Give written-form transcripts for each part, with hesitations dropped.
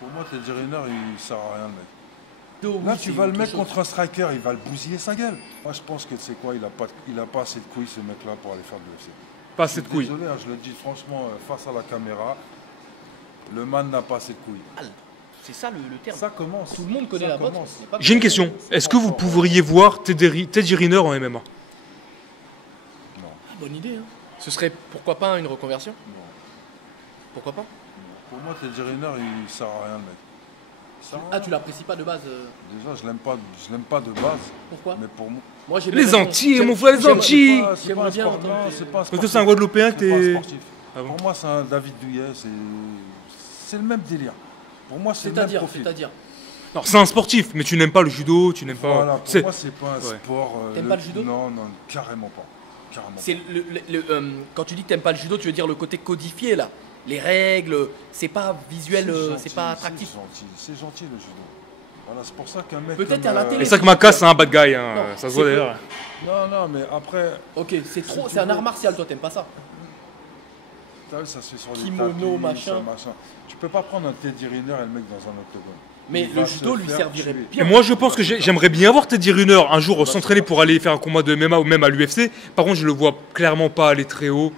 Pour moi, Teddy Riner, il sert à rien, le mec. Oui, Là, tu vas le mettre contre un striker, il va le bousiller sa gueule. Moi, je pense que tu sais quoi, il a pas assez de couilles, ce mec-là, pour aller faire de l'UFC. Pas assez de couilles. Désolé, hein, je le dis franchement, face à la caméra, le man n'a pas assez de couilles. C'est ça le terme. Ça commence. Tout le monde connaît la boxe. J'ai une question. Est-ce que vous pourriez voir Teddy Riner en MMA? Non. Bonne idée. Hein. Ce serait pourquoi pas une reconversion? Non. Pourquoi pas? Pour moi, Teddy Riner, il sert à rien, le mec. Ah, tu l'apprécies pas de base Déjà, je l'aime pas de base. Pourquoi? Mais pour moi, j'ai Les Antilles, mon frère, les Antilles. J'aimerais bien entendre. Parce que c'est un Guadeloupéen que t'es. Ah bon. Pour moi, c'est un David Douillet, c'est le même délire. Pour moi, c'est le même profil. C'est-à-dire Non, c'est un sportif, mais tu n'aimes pas le judo, tu n'aimes pas. Voilà, pour moi, c'est pas un sport. T'aimes pas le judo? Non, non, carrément pas. C'est quand tu dis que t'aimes pas le judo, tu veux dire le côté codifié là, les règles, c'est pas visuel, c'est pas attractif. C'est gentil le judo. Voilà, c'est pour ça qu'un mec. Peut-être à la télé. Et ça que Maka, c'est un bad guy, hein. Ça se voit d'ailleurs. Non, non, mais après. Ok, c'est un art martial, toi t'aimes pas ça? Ça se fait sur les kimono, tapis, machin. Tu peux pas prendre un Teddy Riner et le mec dans un octogone. Mais le judo lui servirait bien. Et moi, je pense que j'aimerais bien voir Teddy Riner un jour s'entraîner pour aller faire un combat de MMA ou même à l'UFC. Par contre, je le vois clairement pas aller très haut.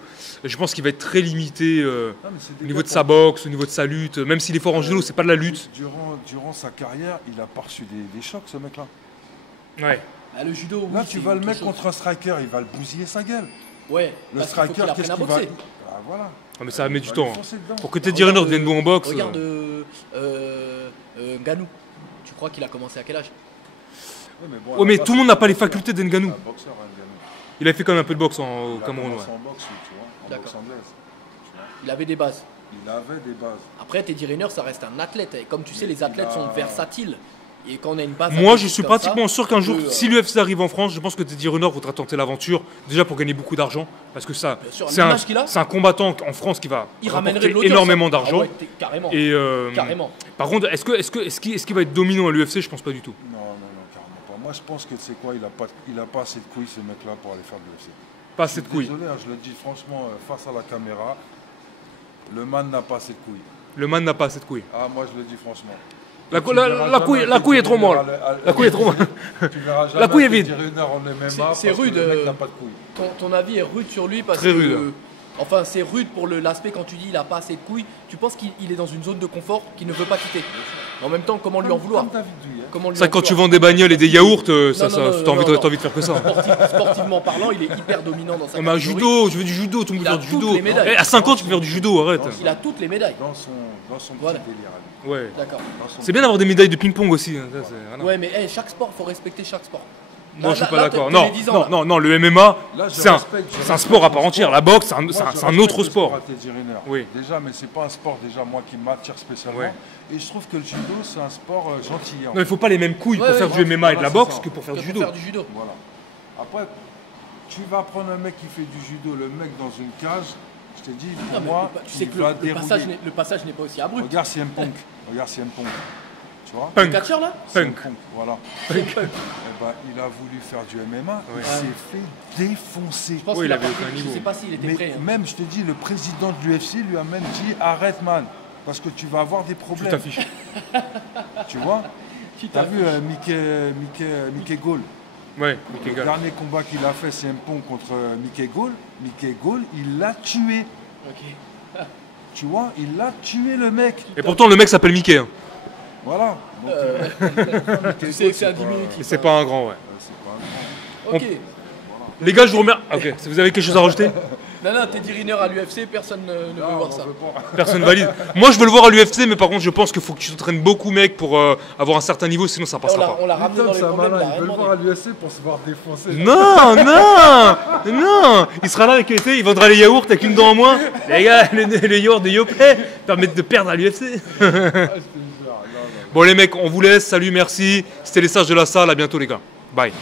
Je pense qu'il va être très limité au niveau de sa boxe, au niveau de sa lutte. Même s'il est fort en judo, c'est pas de la lutte. Durant sa carrière, il a pas reçu des chocs, ce mec-là. Ouais. Ah, le judo, là, tu vas le mettre contre un striker, il va le bousiller sa gueule. Ouais. Le striker, qu'est-ce qu'il va. Ah, voilà. Ah, mais ça met du temps. Pour que Teddy Riner devienne bon en boxe. Regarde Ngannou. Tu crois qu'il a commencé à quel âge? Ouais, mais tout le monde n'a pas les facultés d'Ngannou. Il a fait quand même un peu de boxe au Cameroun. D'accord. Il avait des bases. Il avait des bases. Après, Teddy Riner, ça reste un athlète. Et comme tu sais, les athlètes sont versatiles. Et quand on a une base. Moi, je suis pratiquement sûr qu'un jour, si l'UFC arrive en France, je pense que Teddy Riner voudra tenter l'aventure. Déjà pour gagner beaucoup d'argent. Parce que ça, c'est un combattant en France qui va rapporter énormément d'argent. Carrément. Et carrément. Par contre, est-ce qu'il va être dominant à l'UFC? Je pense pas du tout. Non, carrément pas. Moi, je pense que c'est quoi, il a pas assez de couilles, ce mec-là, pour aller faire de l'UFC. Pas assez de couilles. Désolé, hein, je le dis franchement, face à la caméra, le man n'a pas assez de couilles. Le man n'a pas assez de couilles. Ah, moi, je le dis franchement. La couille est trop molle. La couille est trop molle. La couille est vide. C'est rude. Ton avis est rude sur lui parce que. Très rude. Enfin, c'est rude pour l'aspect quand tu dis il a pas assez de couilles. Tu penses qu'il est dans une zone de confort qu'il ne veut pas quitter. Mais en même temps, comment lui en vouloir? Ça, quand tu vends des bagnoles et des yaourts, t'as envie de faire que ça. Sportivement parlant, il est hyper dominant dans sa catégorie. Mais judo, je veux du judo, tout le monde veut du judo. À 5 ans, tu peux faire du judo, arrête. Il a toutes les médailles. Dans son petit délire. Ouais. D'accord. C'est bien d'avoir des médailles de ping-pong aussi. Ouais, mais chaque sport, faut respecter chaque sport. Moi, je suis pas d'accord. Non, le MMA, c'est un sport à part entière. La boxe, c'est un autre sport. Oui. Déjà, mais c'est pas un sport moi qui m'attire spécialement. Et je trouve que le judo, c'est un sport gentil. Non, il faut pas les mêmes couilles pour faire du MMA et de la boxe que pour faire du judo. Voilà. Après, tu vas prendre un mec qui fait du judo, le mec dans une cage. Je t'ai dit, pour moi, tu sais que le passage n'est pas aussi abrupt. Regarde CM Punk. Tu vois? Le catcheur là? Punk. Voilà. Punk. Eh ben, il a voulu faire du MMA, il s'est fait défoncer. Je pense qu'il avait aucun niveau. Je sais pas s'il était prêt. Même, je te dis, le président de l'UFC lui a même dit arrête, man, parce que tu vas avoir des problèmes. Tu t'affiches. Tu vois? T'as vu Mickey Gall? Ouais, le dernier combat qu'il a fait, c'est un pont contre Mickey Gall. Mickey Gall, il l'a tué. Ok. Tu vois, il l'a tué le mec. Et pourtant, le mec s'appelle Mickey. Hein. Voilà. Tu sais que c'est un diminutif. C'est pas un grand, ouais. C'est pas un grand. Ok. Les gars, je vous remercie. Ok, si vous avez quelque chose à rajouter? Non, Teddy Riner à l'UFC, personne ne veut voir ça. Personne valide. Moi, je veux le voir à l'UFC, mais par contre, je pense qu'il faut que tu t'entraînes beaucoup, mec, pour avoir un certain niveau, sinon ça passera pas. On l'a ramené dans les problèmes. Il veut le voir à l'UFC pour se voir défoncer. Non. Il sera là avec l'été, il vendra les yaourts avec une dent en moins. Les gars, les yaourts de Yopé permettent de perdre à l'UFC. Bon, les mecs, on vous laisse. Salut, merci. C'était les sages de la salle. À bientôt, les gars. Bye.